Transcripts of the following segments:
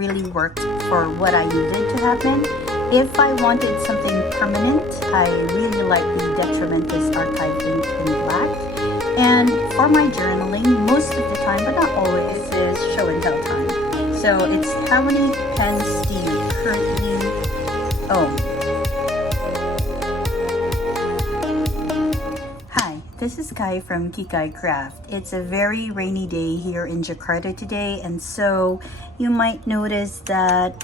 really worked for what I needed to happen. If I wanted something permanent, I really like the Detrimentus Archive ink in black. And for my journaling, most of the time, but not always, is show and tell time. So it's how many pens do you currently own? Hi, this is Kai from Kikai Craft. It's a very rainy day here in Jakarta today, and so you might notice that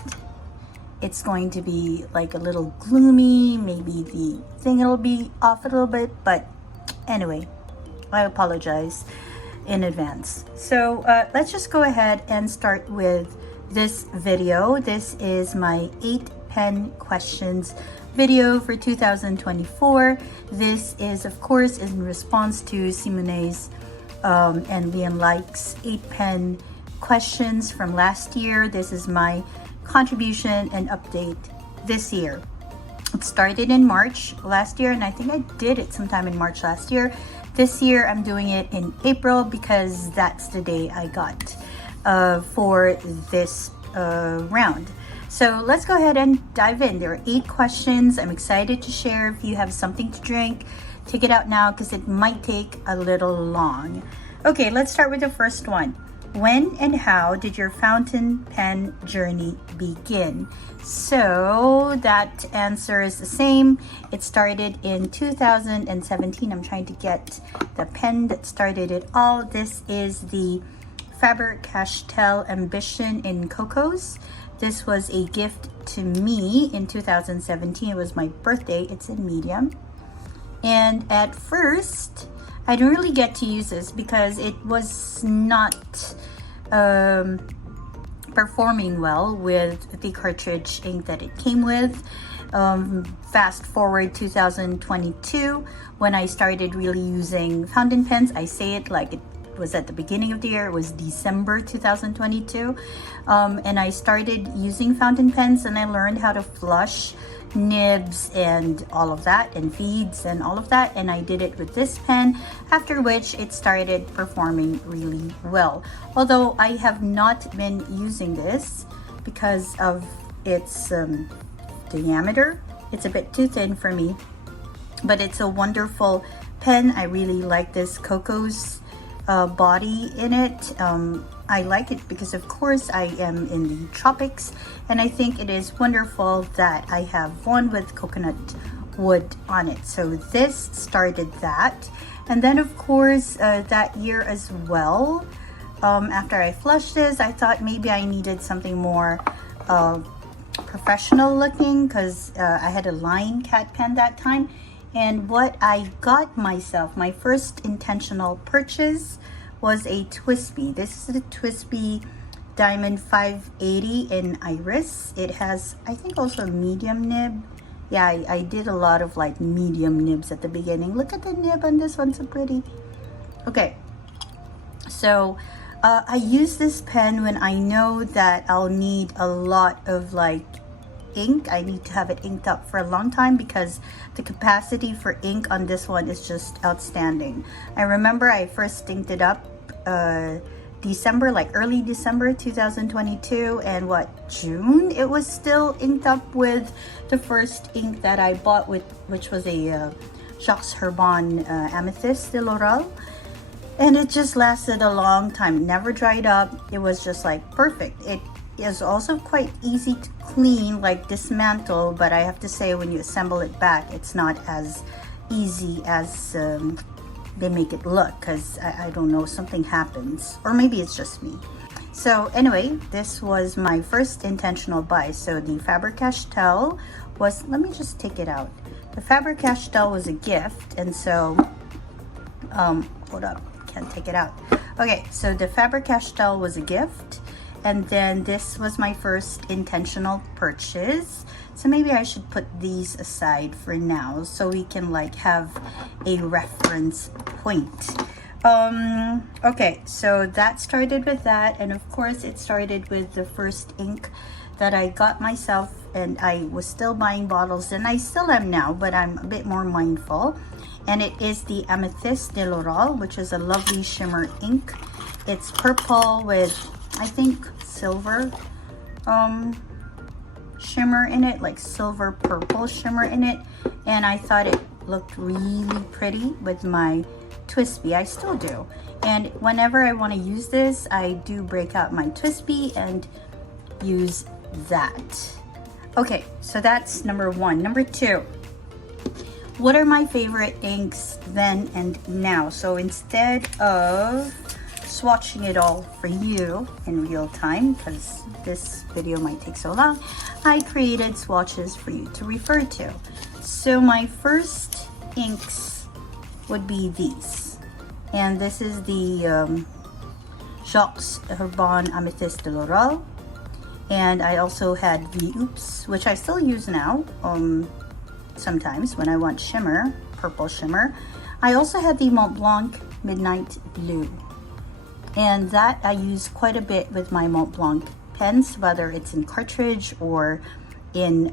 it's going to be like a little gloomy. Maybe the thing will be off a little bit, but anyway, I apologize in advance. So let's just go ahead and start with this video. This is my 8 pen questions video for 2024. This is of course in response to Seemownay's and Liane Likes 8 pen questions from last year. This is my contribution and update this year. It started in March last year, and I think I did it sometime in March last year. This year I'm doing it in April because that's the day I got for this round. So let's go ahead and dive in. There are 8 questions. I'm excited to share. If you have something to drink, take it out now because it might take a little long. Okay, let's start with the first one. When and how did your fountain pen journey begin? So that answer is the same. It started in 2017. I'm trying to get the pen that started it all. This is the Faber-Castell Ambition in Cocos. This was a gift to me in 2017. It was my birthday. It's in medium. And at first, I didn't really get to use this because it was not performing well with the cartridge ink that it came with. Fast forward 2022, when I started really using fountain pens. I say it like it was at the beginning of the year. It was December 2022, and I started using fountain pens, and I learned how to flush nibs and all of that, and feeds and all of that, and I did it with this pen, after which it started performing really well. Although I have not been using this because of its diameter. It's a bit too thin for me, but it's a wonderful pen. I really like this Cocos body in it. I like it because of course I am in the tropics, and I think it is wonderful that I have one with coconut wood on it. So this started that, and then of course that year as well, after I flushed this, I thought maybe I needed something more professional looking because I had a Liane cat pen that time. And what I got myself, my first intentional purchase, was a Twisby. This is a Twisby Diamond 580 in Iris. It has, I think, also a medium nib. Yeah, I did a lot of like medium nibs at the beginning. Look at the nib on this one, so pretty. Okay, so I use this pen when I know that I'll need a lot of like ink. I need to have it inked up for a long time because the capacity for ink on this one is just outstanding. I remember I first inked it up December, like early December 2022, and June it was still inked up with the first ink that I bought, with which was a Jacques Herbon Amethyst de Laurel, and it just lasted a long time. Never dried up. It was just like perfect. It is also quite easy to clean, like dismantle, but I have to say when you assemble it back, it's not as easy as they make it look, because I don't know, something happens, or maybe it's just me. So anyway, this was my first intentional buy. So the Faber-Castell was, let me just take it out. The Faber-Castell was a gift, and so hold up, can't take it out. Okay, so the Faber-Castell was a gift, and then this was my first intentional purchase. So maybe I should put these aside for now so we can like have a reference point. Okay, so that started with that, and of course it started with the first ink that I got myself, and I was still buying bottles, and I still am now, but I'm a bit more mindful. And it is the Amethyst de Laurel, which is a lovely shimmer ink. It's purple with, I think, silver shimmer in it, like silver purple shimmer in it, and I thought it looked really pretty with my Twisby. I still do, and whenever I want to use this, I do break out my Twisby and use that. Okay, so that's number one. Number two, what are my favorite inks then and now? So instead of swatching it all for you in real time, because this video might take so long, I created swatches for you to refer to. So my first inks would be these, and this is the Jacques Herbin Amethyste de Laurel, and I also had the Oops, which I still use now sometimes when I want shimmer, purple shimmer. I also had the Mont Blanc Midnight Blue, and that I use quite a bit with my Mont Blanc pens, whether it's in cartridge or in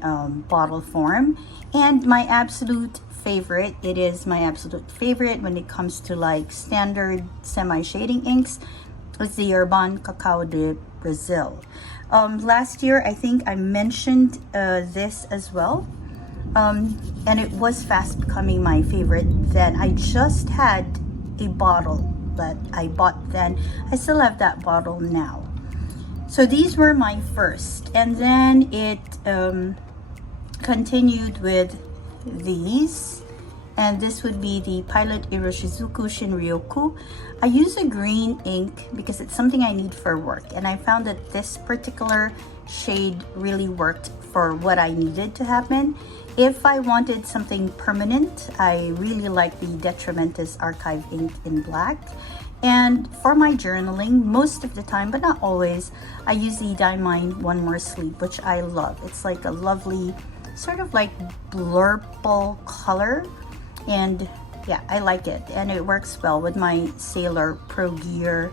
bottle form. And my absolute favorite, it is my absolute favorite when it comes to like standard semi-shading inks, is the Urban Cacao de Brazil. Last year I think I mentioned this as well, and it was fast becoming my favorite then. I just had a bottle that I bought then. I still have that bottle now. So these were my first, and then it continued with these, and this would be the Pilot Iroshizuku Shinryoku. I use a green ink because it's something I need for work, and I found that this particular shade really worked for what I needed to happen. If I wanted something permanent, I really like the Detrimentus Archive ink in black. And for my journaling, most of the time, but not always, I use the Diamine One More Sleep, which I love. It's like a lovely, sort of like blurple color. And yeah, I like it. And it works well with my Sailor Pro Gear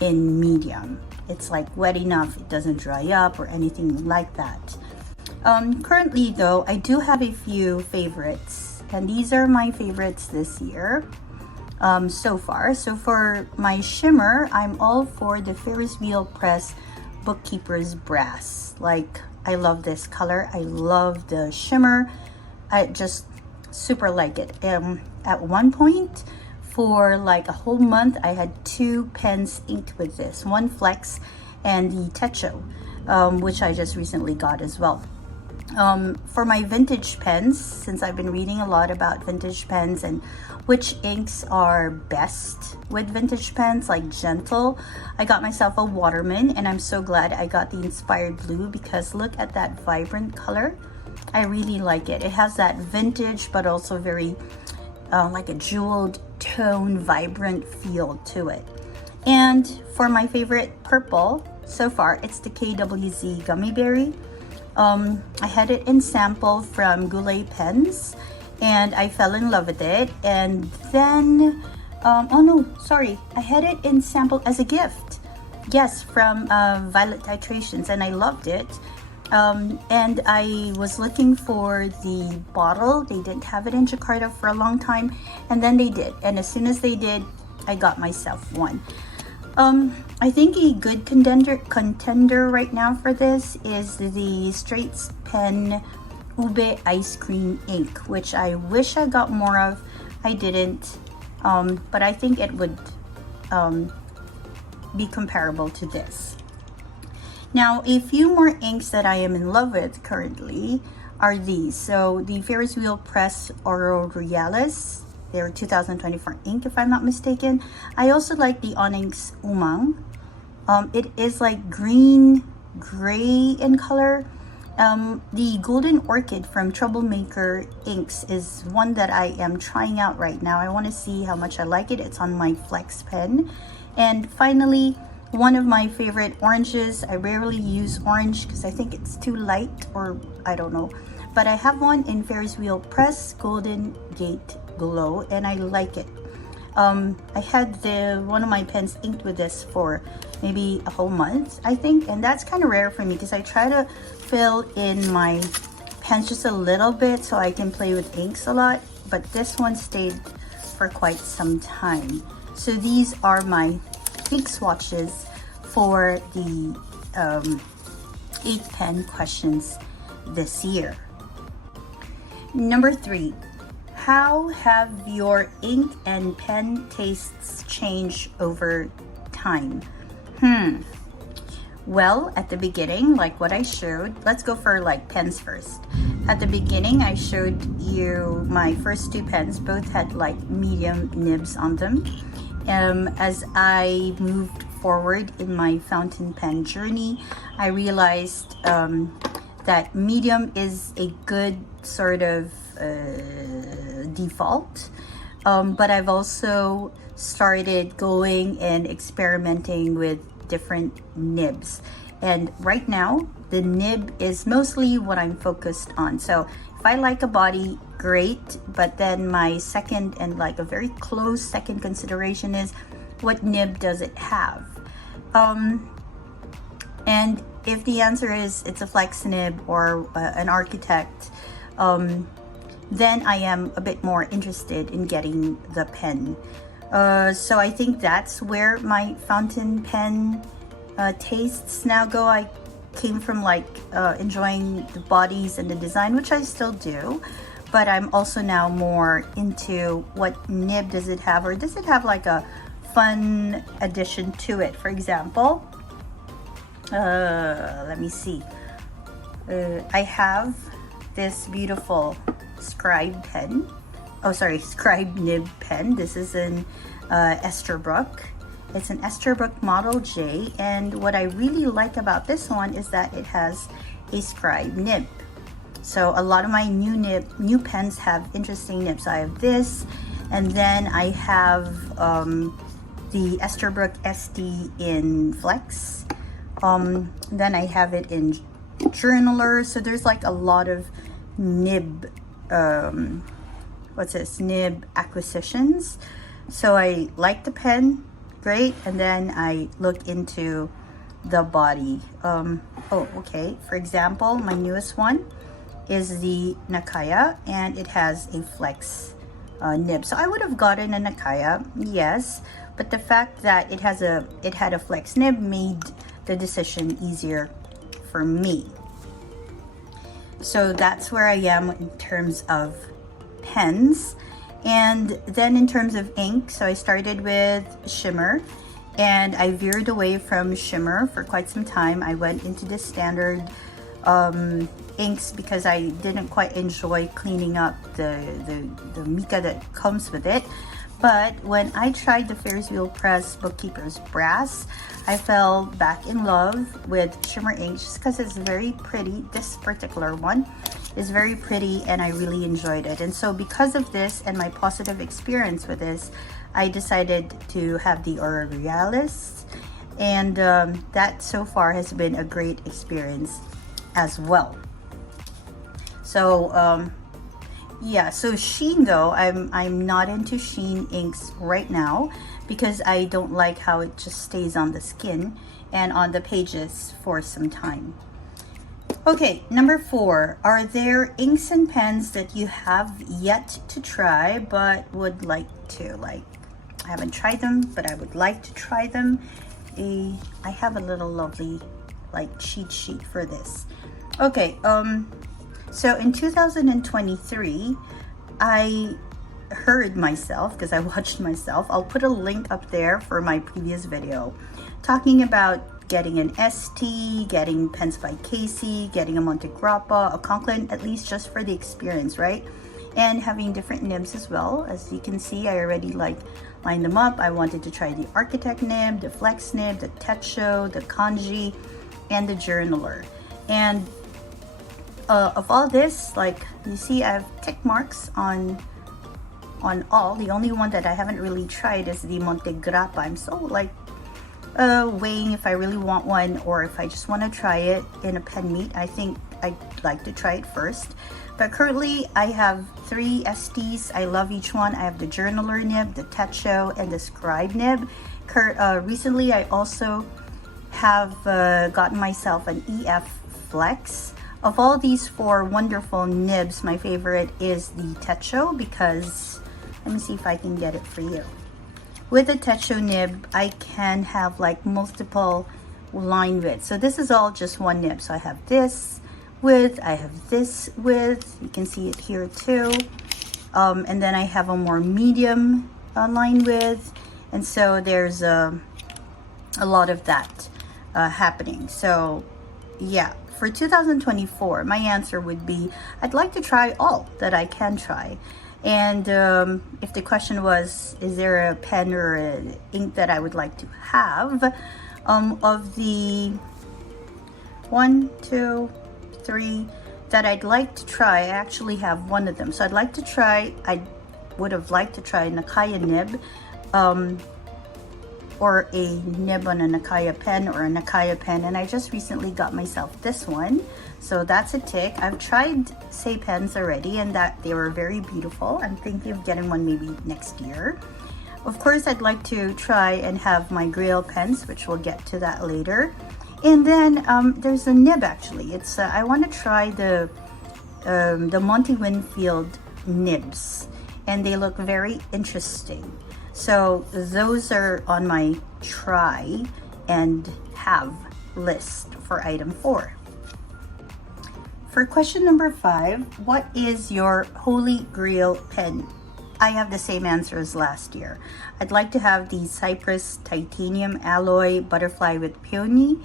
in medium. It's like wet enough, it doesn't dry up or anything like that. Currently though, I do have a few favorites, and these are my favorites this year so far. So for my shimmer, I'm all for the Ferris Wheel Press Bookkeeper's Brass. Like, I love this color. I love the shimmer. I just super like it. At one point, for like a whole month, I had 2 pens inked with this. One Flex and the Techo, which I just recently got as well. For my vintage pens, since I've been reading a lot about vintage pens and which inks are best with vintage pens, like gentle, I got myself a Waterman, and I'm so glad I got the Inspired Blue because look at that vibrant color. I really like it. It has that vintage but also very like a jeweled tone, vibrant feel to it. And for my favorite purple so far, it's the KWZ Gummy Berry. I had it in sample from Goulet Pens, and I fell in love with it. And then, oh no, sorry, I had it in sample as a gift. Yes, from Violet Titrations, and I loved it. And I was looking for the bottle. They didn't have it in Jakarta for a long time, and then they did. And as soon as they did, I got myself one. I think a good contender right now for this is the Straits Pen Ube Ice Cream ink, which I wish I got more of. I didn't, but I think it would be comparable to this. Now, a few more inks that I am in love with currently are these. So the Ferris Wheel Press Oro Realis. They're 2024 ink, if I'm not mistaken. I also like the Onyx Umang. It is like green gray in color. The Golden Orchid from Troublemaker Inks is one that I am trying out right now. I want to see how much I like it. It's on my Flex pen. And finally, one of my favorite oranges. I rarely use orange because I think it's too light, or I don't know. But I have one in Ferris Wheel Press Golden Gate Glow, and I like it. I had one of my pens inked with this for maybe a whole month, I think, and that's kind of rare for me because I try to fill in my pens just a little bit so I can play with inks a lot, but this one stayed for quite some time. So these are my ink swatches for the 8 pen questions this year. Number 3, how have your ink and pen tastes changed over time? Well, at the beginning, like what I showed, let's go for like pens first. At the beginning, I showed you my first 2 pens. Both had like medium nibs on them. As I moved forward in my fountain pen journey, I realized that medium is a good sort of default. But I've also started going and experimenting with different nibs, and right now the nib is mostly what I'm focused on. So if I like a body, great, but then my second and like a very close second consideration is what nib does it have. And if the answer is it's a flex nib or an architect, then I am a bit more interested in getting the pen. So I think that's where my fountain pen tastes now go. I came from like enjoying the bodies and the design, which I still do, but I'm also now more into what nib does it have, or does it have like a fun addition to it. For example, let me see, I have this beautiful scribe pen. Oh, sorry, scribe nib pen. This is an Esterbrook. It's an Esterbrook Model J, and what I really like about this one is that it has a scribe nib. So a lot of my new pens have interesting nibs. I have this, and then I have the Esterbrook SD in Flex. Then I have it in Journaler. So there's like a lot of nib nib acquisitions. So I like the pen, great, and then I look into the body. Okay, for example, my newest one is the Nakaya, and it has a flex nib. So I would have gotten a Nakaya, yes, but the fact that it had a flex nib made the decision easier for me. So that's where I am in terms of pens. And then in terms of ink, so I started with shimmer, and I veered away from shimmer for quite some time. I went into the standard inks because I didn't quite enjoy cleaning up the mica that comes with it. But when I tried the Ferris Wheel Press Bookkeeper's Brass, I fell back in love with shimmer ink just because it's very pretty. This particular one is very pretty, and I really enjoyed it. And so because of this and my positive experience with this, I decided to have the Aura Realis, and that so far has been a great experience as well. So yeah, so sheen though, I'm not into sheen inks right now because I don't like how it just stays on the skin and on the pages for some time. Okay, number 4, are there inks and pens that you have yet to try but would like to? Like, I haven't tried them, but I would like to try them. I have a little lovely like cheat sheet for this. Okay, so in 2023, I heard myself, because I watched myself, I'll put a link up there for my previous video, talking about getting an ST, getting pens by Casey, getting a Monte Grappa, a Conklin, at least just for the experience, right? And having different nibs as well. As you can see, I already like lined them up. I wanted to try the Architect nib, the Flex nib, the Techo, the Kanji, and the Journaler. And of all this, like you see, I have tick marks on all. The only one that I haven't really tried is the Monte Grappa. I'm so like weighing if I really want one or if I just want to try it in a pen meet. I think I'd like to try it first. But currently I have 3 STs. I love each one. I have the Journaler nib, the Techo, and the Scribe nib. Recently I also have gotten myself an EF Flex. Of all these 4 wonderful nibs, my favorite is the Techo because, let me see if I can get it for you. With the Techo nib, I can have like multiple line width. So this is all just one nib. So I have this width, I have this width, you can see it here too. And then I have a more medium line width, and so there's a lot of that happening. So yeah, for 2024, my answer would be I'd like to try all that I can try. And if the question was, is there a pen or an ink that I would like to have, of the 1, 2, 3 that I'd like to try, I actually have one of them. So I would have liked to try Nakaya nib, or a nib on a Nakaya pen, or a Nakaya pen, and I just recently got myself this one, so that's a tick. I've tried Say pens already, and that they were very beautiful. I'm thinking of getting one maybe next year. Of course, I'd like to try and have my Grail pens, which we'll get to that later. And then there's a nib actually. It's I want to try the Monty Winfield nibs, and they look very interesting. So those are on my try and have list for item 4. For question number 5, what is your Holy Grail pen? I have the same answer as last year. I'd like to have the Cypress Titanium Alloy Butterfly with Peony.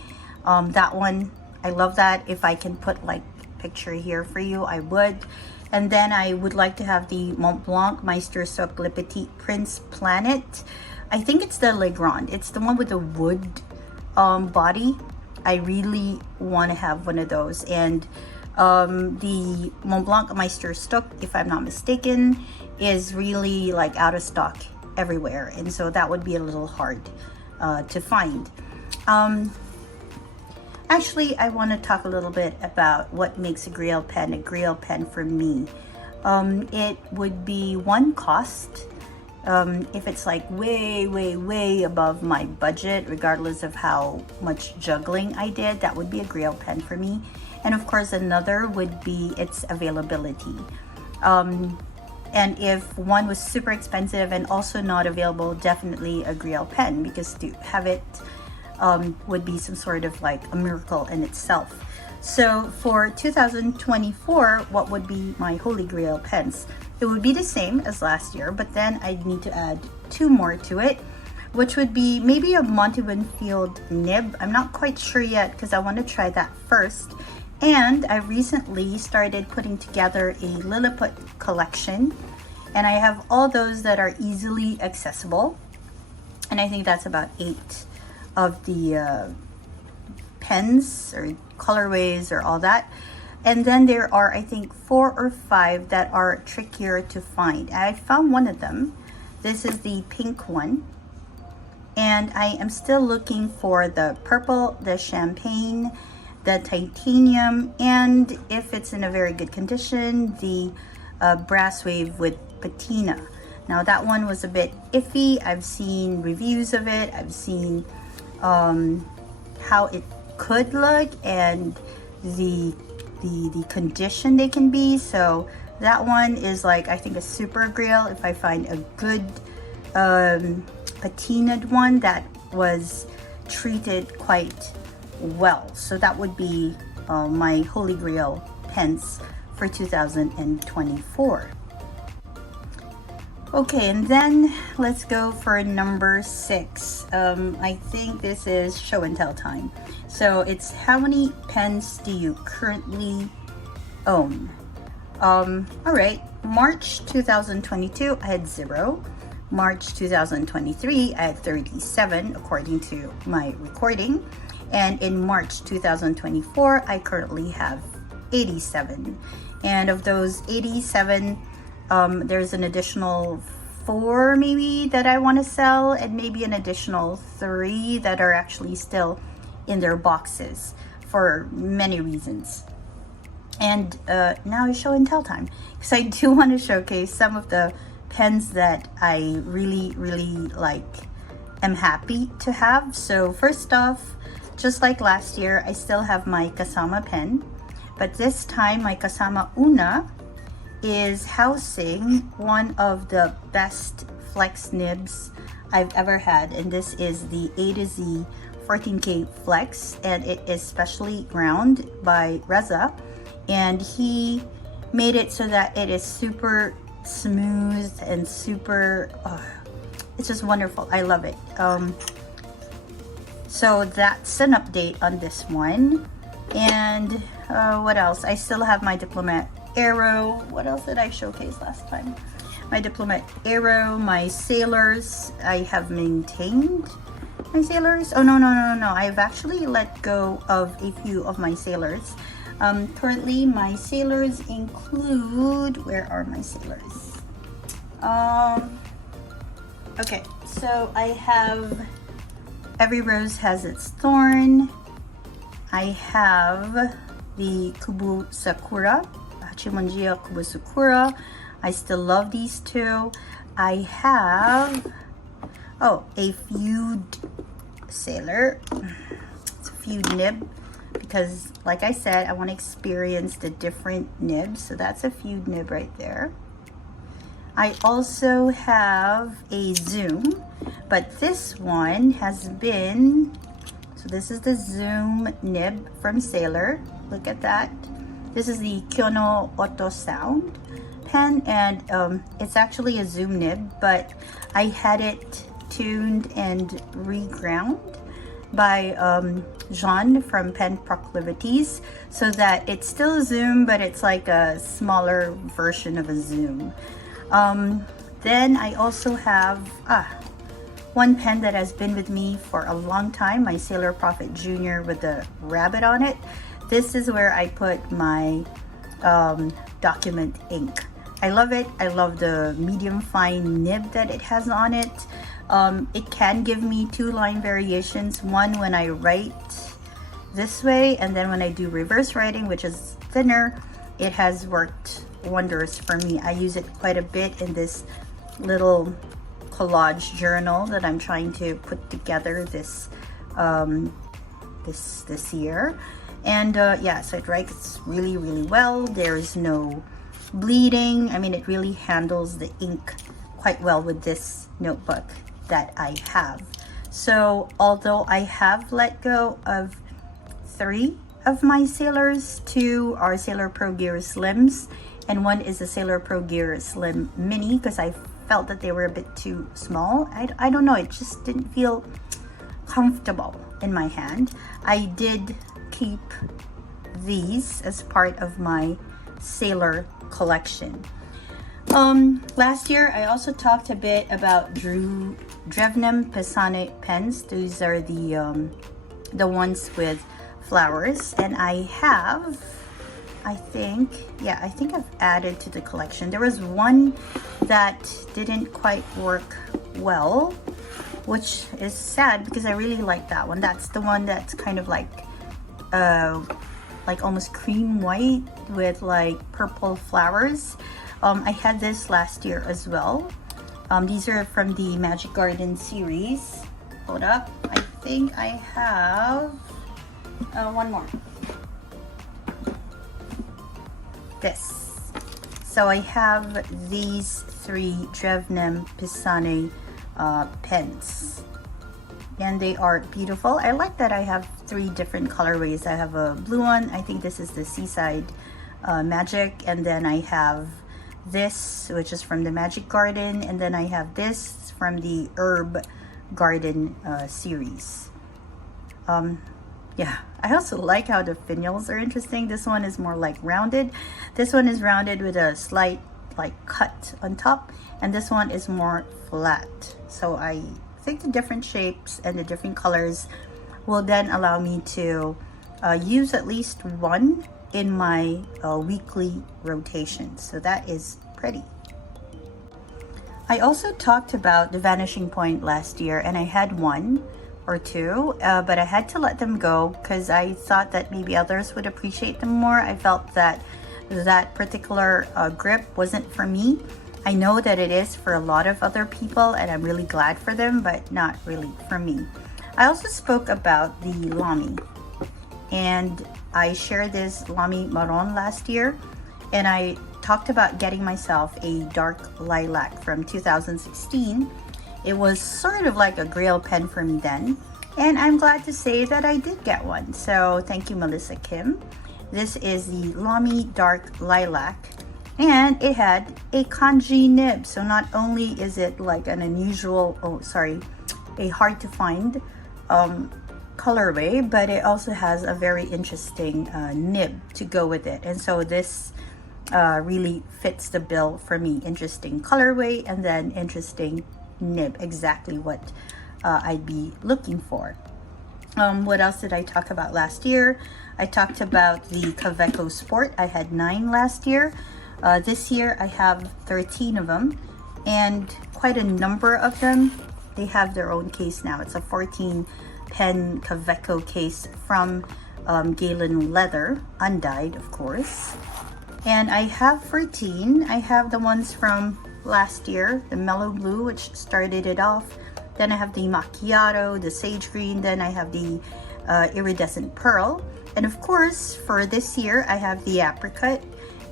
That one, I love that. If I can put like a picture here for you, I would. And then I would like to have the Mont Blanc Meister Soc Le Petit Prince Planet. I think it's the Legrand. It's the one with the wood body. I really want to have one of those. And the Mont Blanc Meister Stock, if I'm not mistaken, is really like out of stock everywhere. And so that would be a little hard to find. Actually, I want to talk a little bit about what makes a Grail pen for me. It would be one, cost. If it's like way above my budget, regardless of how much juggling I did, that would be a Grail pen for me. And of course, another would be its availability. And if one was super expensive and also not available, definitely a Grail pen, because to have it would be some sort of like a miracle in itself. So for 2024, what would be my Holy Grail pens? It would be the same as last year, but then I'd need to add 2 more to it, which would be maybe a Monty Winfield nib. I'm not quite sure yet because I want to try that first. And I recently started putting together a Lilliput collection, and I have all those that are easily accessible. And I think that's about 8 of the pens or colorways or all that. And then there are, I think, 4 or 5 that are trickier to find. I found one of them. This is the pink one. And I am still looking for the purple, the champagne, the titanium, and if it's in a very good condition, the brass wave with patina. Now that one was a bit iffy. I've seen reviews of it. I've seen how it could look and the condition they can be. So that one is like, I think, a super Grail if I find a good patinaed one that was treated quite well. So that would be my Holy Grail pens for 2024. Okay, and then let's go for number 6. I think this is show and tell time. So it's, how many pens do you currently own? All right, March 2022, I had 0. March 2023, I had 37, according to my recording. And in March 2024, I currently have 87. And of those 87, there's an additional 4 maybe that I want to sell, and maybe an additional 3 that are actually still in their boxes for many reasons. And now is show and tell time, because I do want to showcase some of the pens that I really like, am happy to have. So first off, just like last year, I still have my Kasama pen, but this time my Kasama Una is housing one of the best flex nibs I've ever had, and this is the A to Z 14K Flex, and it is specially ground by Reza, and he made it so that it is super smooth and super it's just wonderful. I love it. So that's an update on this one. And what else? I still have my Diplomat Arrow. What else did I showcase last time? My Diplomat Arrow, my sailors. I have maintained my sailors. Oh, no. I've actually let go of a few of my sailors. Currently, my sailors include, where are my sailors? Okay, so I have Every Rose Has Its Thorn. I have the Kubu Sakura, Hachimonjia Kubu Sakura. I still love these two. I have, a feud sailor. It's a feud nib because, like I said, I want to experience the different nibs. So that's a feud nib right there. I also have a Zoom, but this one has been, so this is the Zoom nib from Sailor. Look at that. This is the Kyono Auto Sound pen, and it's actually a Zoom nib, but I had it tuned and reground by Jean from Pen Proclivities, so that it's still a Zoom, but it's like a smaller version of a Zoom. Then I also have one pen that has been with me for a long time, my Sailor Prophet Jr. with the rabbit on it. This is where I put my document ink. I love it. I love the medium fine nib that it has on it. It can give me 2 line variations, one when I write this way, and then when I do reverse writing, which is thinner. It has worked wonders for me. I use it quite a bit in this little collage journal that I'm trying to put together this this year. And yeah, so it writes really well. There's no bleeding. I mean, it really handles the ink quite well with this notebook that I have. So although I have let go of 3 of my sailors, 2 are Sailor Pro Gear Slims, and 1 is a Sailor Pro Gear Slim Mini, because I felt that they were a bit too small. I don't know, it just didn't feel comfortable in my hand. I did keep these as part of my Sailor collection. Last year I also talked a bit about Drevnem Pisane pens. These are the ones with flowers, and I think I've added to the collection. There was one that didn't quite work well, which is sad because I really like that one. That's the one that's kind of like almost cream white with like purple flowers. I had this last year as well. These are from the Magic Garden series. Hold up, I think I have one more. This. So I have these 3 Drevnem Pisane pens, and they are beautiful. I like that I have 3 different colorways. I have a blue one. I think this is the Seaside Magic, and then I have this, which is from the Magic Garden, and then I have this from the Herb Garden series. Yeah, I also like how the finials are interesting. This one is more like rounded. This one is rounded with a slight like cut on top, and this one is more flat. So I think the different shapes and the different colors will then allow me to use at least one in my weekly rotation. So that is pretty. I also talked about the Vanishing Point last year, and I had 1 or 2, but I had to let them go because I thought that maybe others would appreciate them more. I felt that that particular grip wasn't for me. I know that it is for a lot of other people, and I'm really glad for them, but not really for me. I also spoke about the Lamy, and I shared this Lamy Marron last year, and I talked about getting myself a dark lilac from 2016. It was sort of like a grail pen for me then, And I'm glad to say that I did get one. So thank you, Melissa Kim. This is the Lamy Dark Lilac. And it had a kanji nib. So not only is it like an unusual, a hard to find colorway, but it also has a very interesting nib to go with it. And so this really fits the bill for me. Interesting colorway and then interesting nib, exactly what I'd be looking for. What else did I talk about last year? I talked about the Kaveco Sport. I had 9 last year. This year I have 13 of them, and quite a number of them, they have their own case now. It's a 14 pen Kaveco case from Galen Leather, undyed of course. And I have 14. I have the ones from last year, the Mellow Blue, which started it off. Then I have the Macchiato, the Sage Green. Then I have the Iridescent Pearl. And of course, for this year, I have the Apricot.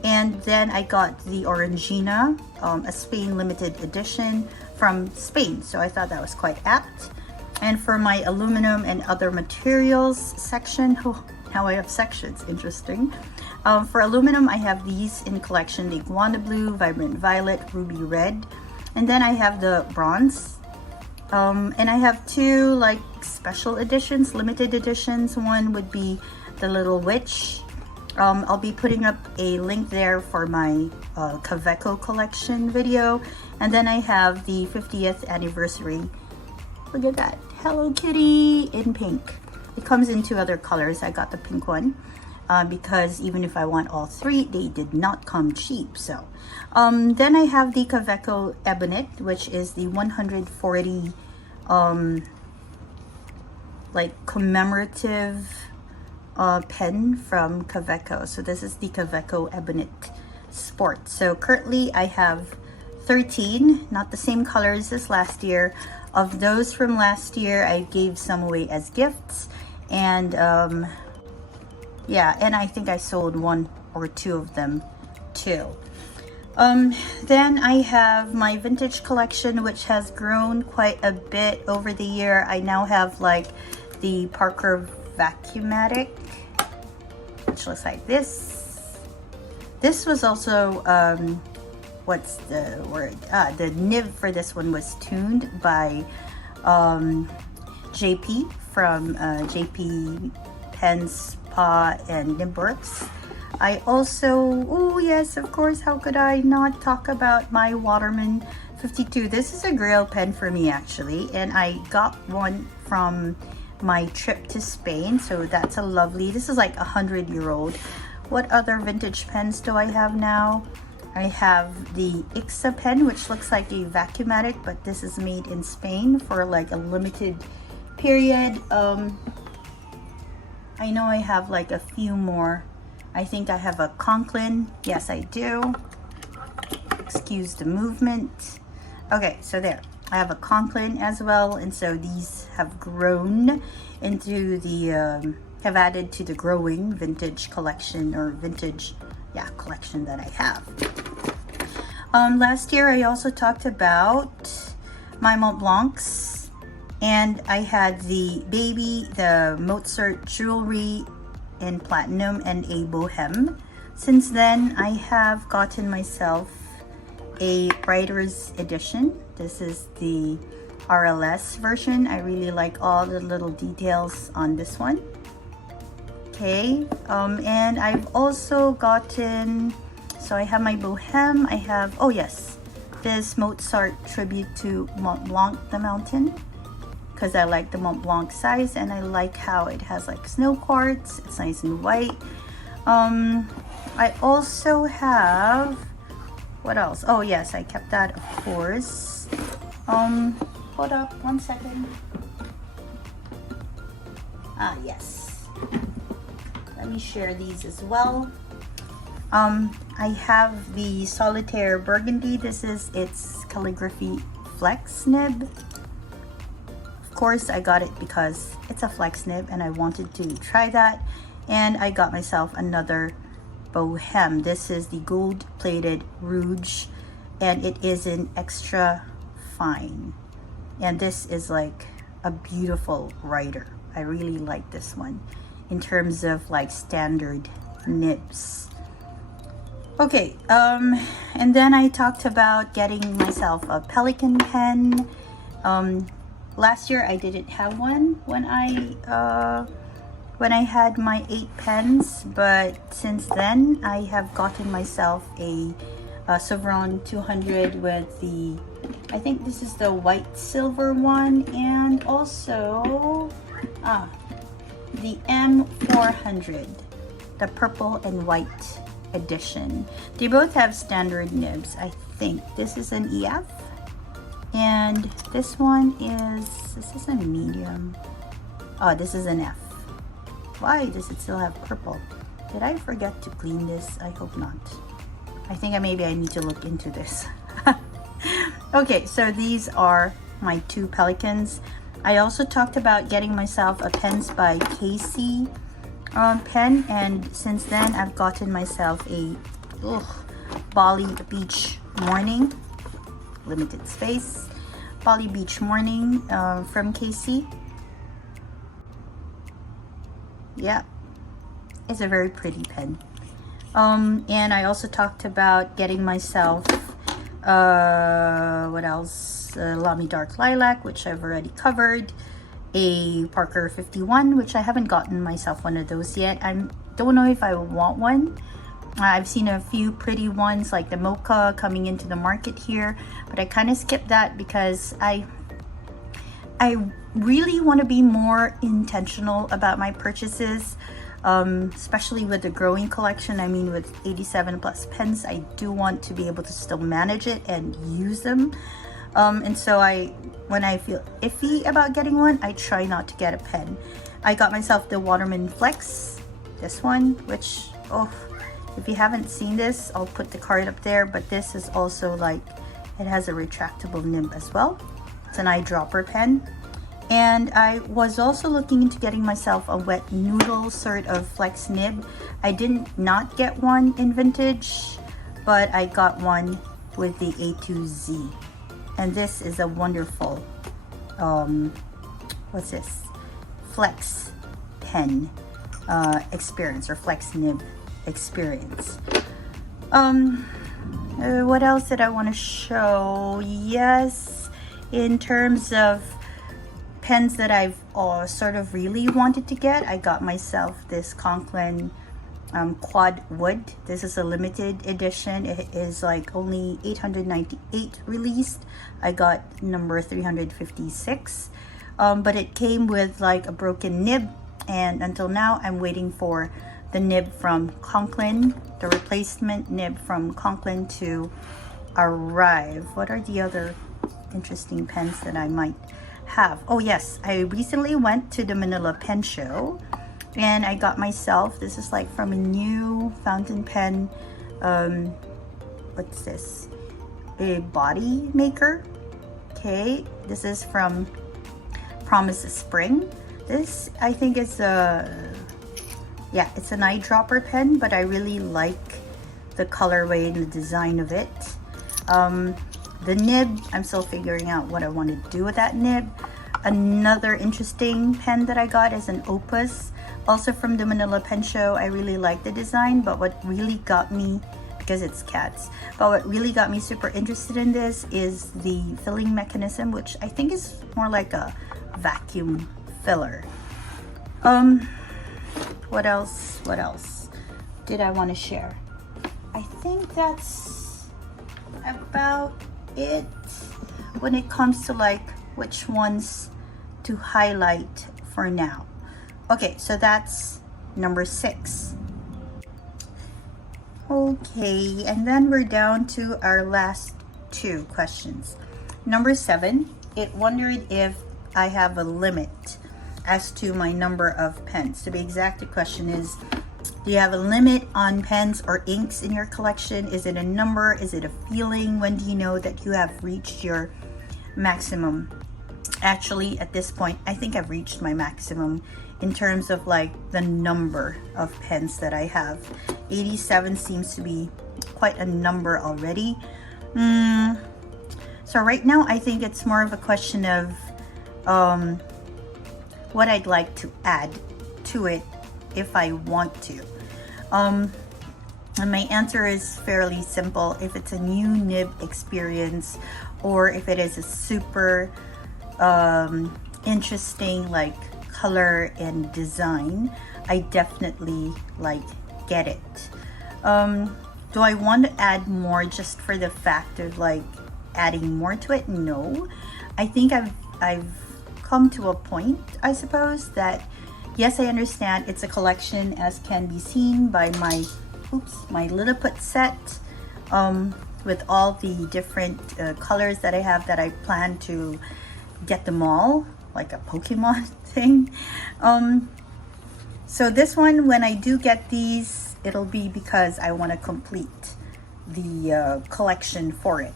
And then I got the Orangina, a Spain limited edition from Spain. So I thought that was quite apt. And for my aluminum and other materials section, oh, now I have sections, interesting. For aluminum, I have these in collection, the Iguana Blue, Vibrant Violet, Ruby Red. And then I have the bronze. And I have 2 like special editions, limited editions. One would be the Little Witch. I'll be putting up a link there for my Kaveco collection video. And then I have the 50th anniversary. Look at that, Hello Kitty in pink. It comes in 2 other colors. I got the pink one because even if I want all 3, they did not come cheap. So then I have the Kaveco Ebonite, which is the 140 like commemorative pen from Kaveco. So this is the Kaveco Ebonite Sport. So currently I have 13, not the same colors as last year. Of those from last year, I gave some away as gifts, and yeah, and I think I sold 1 or 2 of them too. Then I have my vintage collection, which has grown quite a bit over the year. I now have like the Parker Vacuumatic, which looks like this. This was also what's the word? The nib for this one was tuned by JP from JP Pen Spa and Nibworks. I also, oh yes, of course, how could I not talk about my Waterman 52? This is a grail pen for me actually, and I got one from my trip to Spain, so that's a lovely, this is like 100-year-old. What other vintage pens do I have now? I have the Ixa pen, which looks like a Vacuumatic, but this is made in Spain for like a limited period. I know I have like a few more. I think I have a Conklin. Yes, I do. Excuse the movement. Okay, so there. I have a Conklin as well, and so these have grown into the, have added to the growing vintage collection, or vintage, yeah, collection that I have. Last year I also talked about my Mont Blancs, and I had the baby, the Mozart jewelry in platinum and a bohem. Since then I have gotten myself a writer's edition. This is the RLS version. I really like all the little details on this one. Okay, and I've also gotten, so I have my bohem, I have, oh yes, this Mozart tribute to Mont Blanc, the mountain, because I like the Mont Blanc size, and I like how it has like snow quartz. It's nice and white. I also have, what else? Oh yes, I kept that, of course. Hold up, 1 second. Ah, yes. Let me share these as well. I have the Solitaire Burgundy. This is its calligraphy flex nib. Of course, I got it because it's a flex nib and I wanted to try that. And I got myself another bohem. This is the gold plated Rouge, and it is in extra fine. And this is like a beautiful writer. I really like this one in terms of like standard nibs. Okay, and then I talked about getting myself a Pelican pen. Last year I didn't have one when I had my 8 pens, but since then I have gotten myself a Sevron 200 with the, I think this is the white silver one, and also the M400, the purple and white edition. They both have standard nibs. I think this is an EF, and this one is a medium. Oh, this is an F. Why does it still have purple? Did I forget to clean this? I hope not. I think maybe I need to look into this. Okay, so these are my 2 Pelicans. I also talked about getting myself a Pens by Casey pen, and since then I've gotten myself a Bali Beach Morning, limited space, Bali Beach Morning from Casey. Yeah, it's a very pretty pen. And I also talked about getting myself what else, Lamy Dark Lilac, which I've already covered, a Parker 51, which I haven't gotten myself one of those yet. I don't know if I want one. I've seen a few pretty ones like the Mocha coming into the market here, but I kind of skipped that because I really want to be more intentional about my purchases, especially with the growing collection. I mean, with 87 plus pens, I do want to be able to still manage it and use them. And so when I feel iffy about getting one, I try not to get a pen. I got myself the Waterman Flex, this one, which, if you haven't seen this, I'll put the card up there, but this is also like, it has a retractable nib as well. It's an eyedropper pen. And I was also looking into getting myself a wet noodle sort of flex nib. I did not get one in vintage, but I got one with the A2Z. And this is a wonderful, what's this? Flex pen experience, or flex nib experience. What else did I want to show? Yes, in terms of pens that I've sort of really wanted to get, I got myself this Conklin Quad Wood. This is a limited edition. It is like only 898 released. I got number 356, but it came with like a broken nib, and until now I'm waiting for the nib from Conklin, the replacement nib from Conklin, to arrive. What are the other interesting pens that I might have? Oh yes, I recently went to the Manila Pen Show and I got myself, this is like from a new fountain pen, what's this, a body maker. Okay, this is from Promise Spring. This, I think, is yeah, it's an eyedropper pen, but I really like the colorway and the design of it. The nib, I'm still figuring out what I want to do with that nib. Another interesting pen that I got is an Opus, also from the Manila Pen Show. I really like the design, but what really got me, because it's cats, but what really got me super interested in this is the filling mechanism, which I think is more like a vacuum filler. What else did I want to share? I think that's about it when it comes to like which ones to highlight for now. Okay, so that's number 6. Okay, and then we're down to our last 2 questions. Number 7, it wondered if I have a limit as to my number of pens. To be exact, the question is, do you have a limit on pens or inks in your collection? Is it a number? Is it a feeling? When do you know that you have reached your maximum? Actually, at this point, I think I've reached my maximum in terms of like the number of pens that I have. 87 seems to be quite a number already. So right now, I think it's more of a question of what I'd like to add to it if I want to. And my answer is fairly simple. If it's a new nib experience, or if it is a super interesting like color and design, I definitely like get it. Do I want to add more just for the fact of like adding more to it? No. I think I've come to a point, I suppose, that yes, I understand it's a collection, as can be seen by my Lilliput set, with all the different colors that I have, that I plan to get them all like a Pokemon thing. So this one, when I do get these, it'll be because I want to complete the collection for it.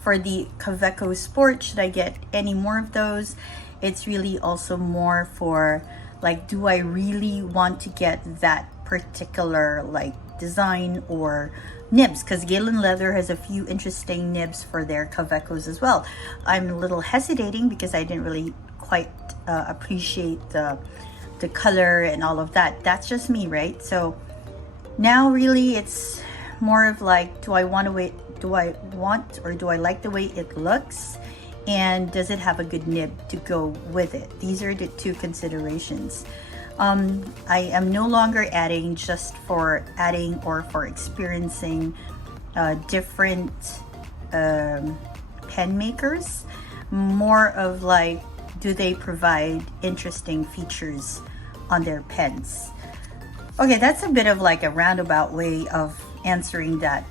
For the Kaweco Sport, should I get any more of those, it's really also more for like, do I really want to get that particular like design or nibs? Because Galen Leather has a few interesting nibs for their Kawecos as well. I'm a little hesitating because I didn't really quite appreciate the color and all of that. That's just me, right? So now really it's more of like, do I want or like the way it looks, and does it have a good nib to go with it? These are the two considerations. I am no longer adding just for adding or for experiencing different pen makers. More of like, do they provide interesting features on their pens? Okay, that's a bit of like a roundabout way of answering that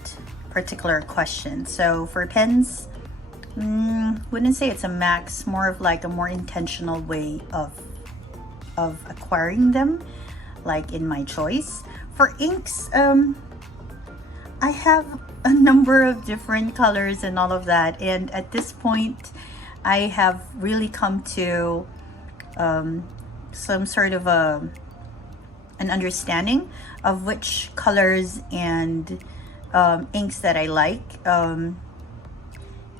particular question. So for pens, wouldn't say it's a max, more of like a more intentional way of acquiring them, like in my choice. For inks, I have a number of different colors and all of that, and at this point I have really come to some sort of an understanding of which colors and inks that I like,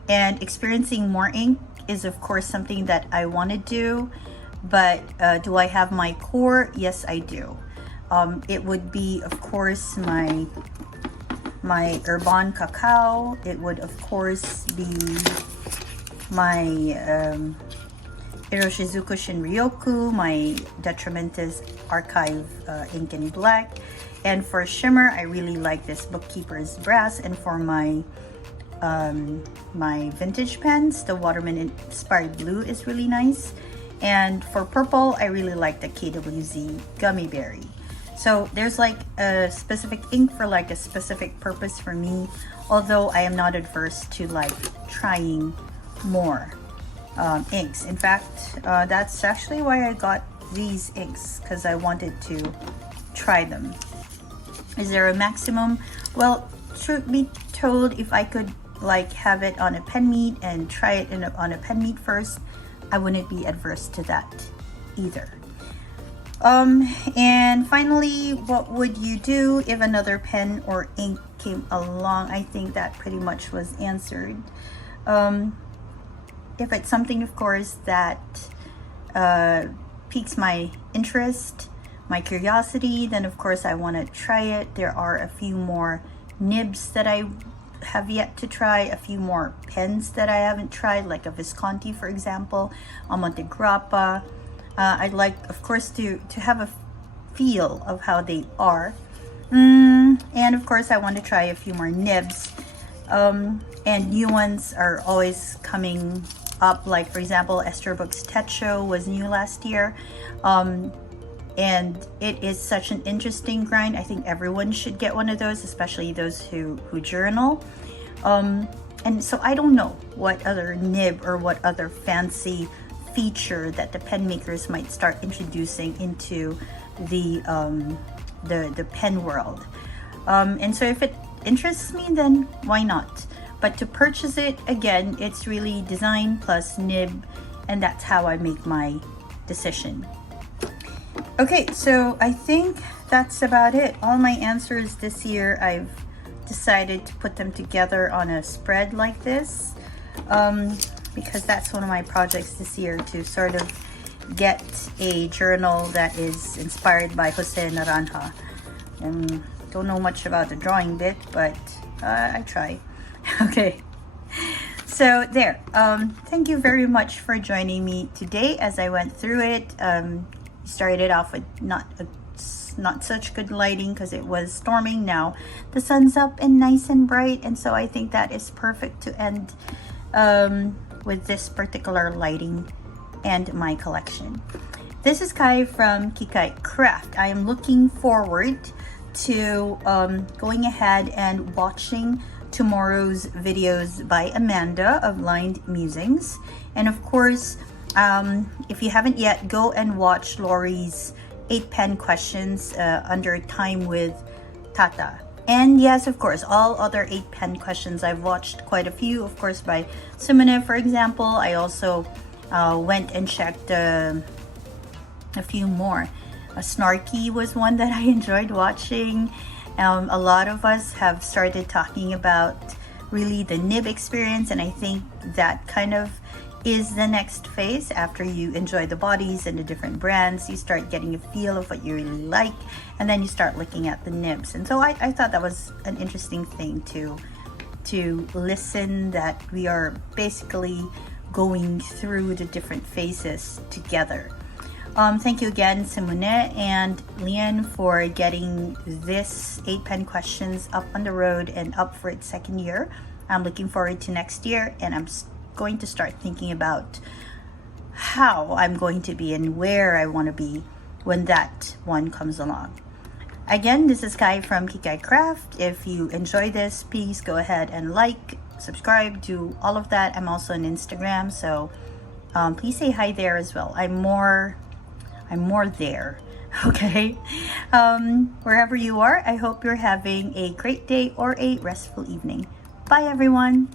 and experiencing more ink is of course something that I want to do. But do I have my core? Yes, I do. It would be, of course, my Urban Cacao. It would, of course, be my Iroshizuku Shinryoku, my Detrimentus Archive Ink in Black. And for shimmer, I really like this Bookkeeper's Brass. And for my my vintage pens, the Waterman Inspired Blue is really nice. And for purple, I really like the KWZ Gummy Berry. So there's like a specific ink for like a specific purpose for me, although I am not adverse to like trying more inks. In fact, that's actually why I got these inks, because I wanted to try them. Is there a maximum? Well, truth be told, if I could like have it on a pen meet and try it on a pen meet first, I wouldn't be adverse to that either. And finally, what would you do if another pen or ink came along? I think that pretty much was answered. If it's something, of course, that piques my interest, my curiosity, then of course I want to try it. There are a few more nibs that I have yet to try, a few more pens that I haven't tried, like a Visconti, for example, a Montegrappa. I'd like, of course, to have a feel of how they are. And of course, I want to try a few more nibs. And new ones are always coming up. Like, for example, Esterbrook's Techo was new last year. And it is such an interesting grind. I think everyone should get one of those, especially those who journal. And so I don't know what other nib or what other fancy feature that the pen makers might start introducing into the pen world. And so if it interests me, then why not? But to purchase it, again, it's really design plus nib, and that's how I make my decision. Okay, so I think that's about it. All my answers this year, I've decided to put them together on a spread like this, because that's one of my projects this year, to sort of get a journal that is inspired by Jose Naranja. Don't know much about the drawing bit, but I try. Okay, so there. Thank you very much for joining me today as I went through it. Started off with not such good lighting because it was storming. Now the sun's up and nice and bright, and so I think that is perfect to end with this particular lighting and my collection. This is Kai from Kikai Craft. I am looking forward to going ahead and watching tomorrow's videos by Amanda of Liane Musings, and of course, if you haven't yet, go and watch Lori's 8-pen questions under Time with Tata. And yes, of course, all other 8-pen questions. I've watched quite a few, of course, by Seemownay, for example. I also went and checked a few more. Snarky was one that I enjoyed watching. A lot of us have started talking about really the nib experience, and I think that kind of is the next phase. After you enjoy the bodies and the different brands, you start getting a feel of what you really like, and then you start looking at the nibs. And so I thought that was an interesting thing to listen, that we are basically going through the different phases together. Thank you again, Seemownay and Liane, for getting this 8-pen questions up on the road and up for its second year. I'm looking forward to next year, and I'm going to start thinking about how I'm going to be and where I want to be when that one comes along. Again, this is Kai from Kikai Craft. If you enjoy this, please go ahead and like, subscribe, do all of that. I'm also on Instagram, so please say hi there as well. I'm more there. Okay, wherever you are, I hope you're having a great day or a restful evening. Bye everyone.